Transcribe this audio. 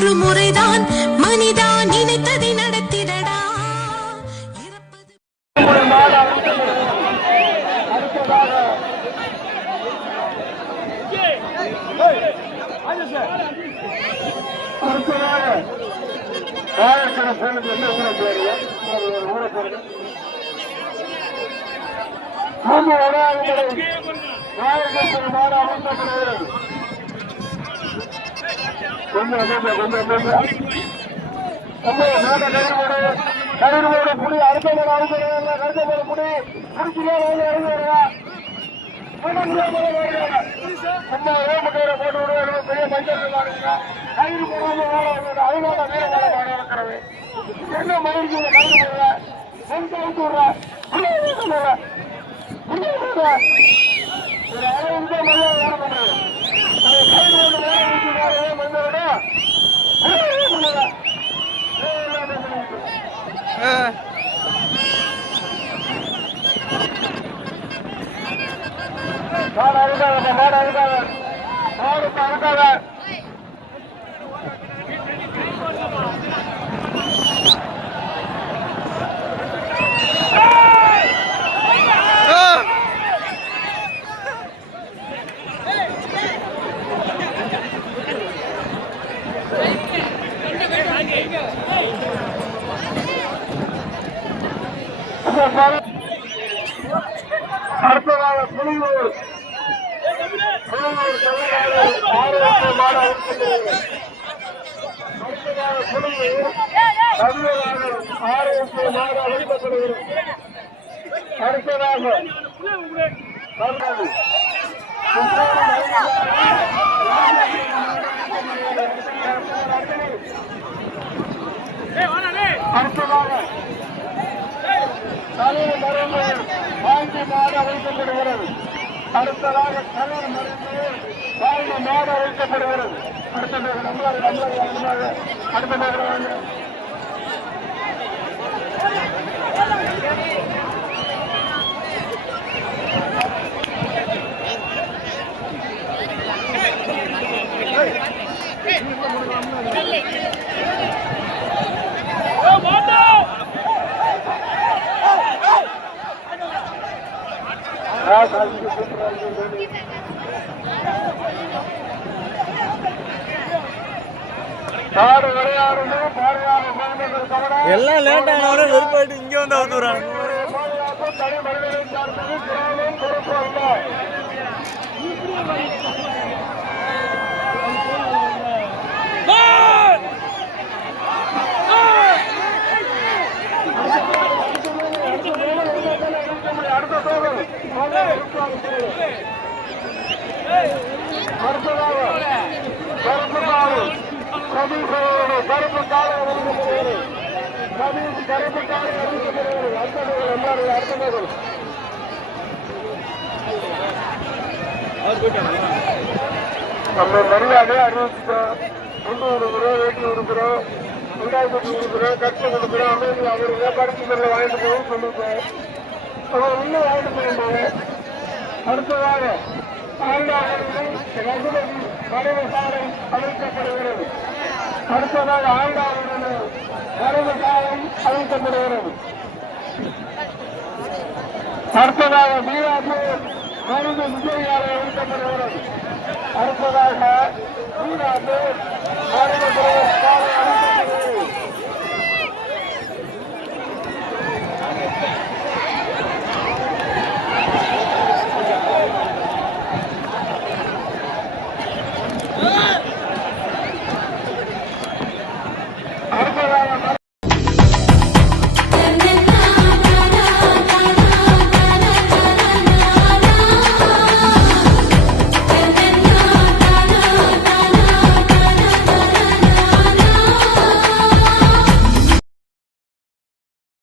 ஒரு முறைதான் மனிதா நினைத்ததை நடத்திடடா. புடி அடுத்த புடி பெரிய மஞ்சள் கயிறு போடாம என்ன மயிருக்கு கயிறு போடுற அடுத்ததாக புலியூர் அடுத்ததாக தலைவர் மருந்து வாங்கி மாடு அழைக்கப்படுகிறது. அடுத்ததாக தலைவர் மருந்து வாங்கி மாடு அழைக்கப்படுகிறது. எல்லாம் லேட் ஆனாலும் வெறுப்பாயிட்டு இங்க வந்து அவுத்துறாங்க. நம்ம மரியாதை அறிவிச்சுட்டோம். முன்னு கொடுக்குறோம், வேட்டி கொடுக்குறோம், 2000 கொடுக்குறோம், கட்சி கொடுக்குறோம். அமைதி அவருங்க பரிசு பொருளை வாங்கிட்டு போகும் சொல்லிருக்கோம். அவங்க இன்னும் வாங்கிட்டு போயிருந்தாங்க. அடுத்ததாக ரகுபதி வரைவு சாலை அமைக்கப்படுகிறது. அடுத்ததாக ஆண்டாளுடன் வரைவு சாலை அமைக்கப்படுகிறது. அடுத்ததாக வீராப்பூர் மருந்து விஜய் ஆலை அமைக்கப்படுகிறது. அடுத்ததாக வீராப்பூர்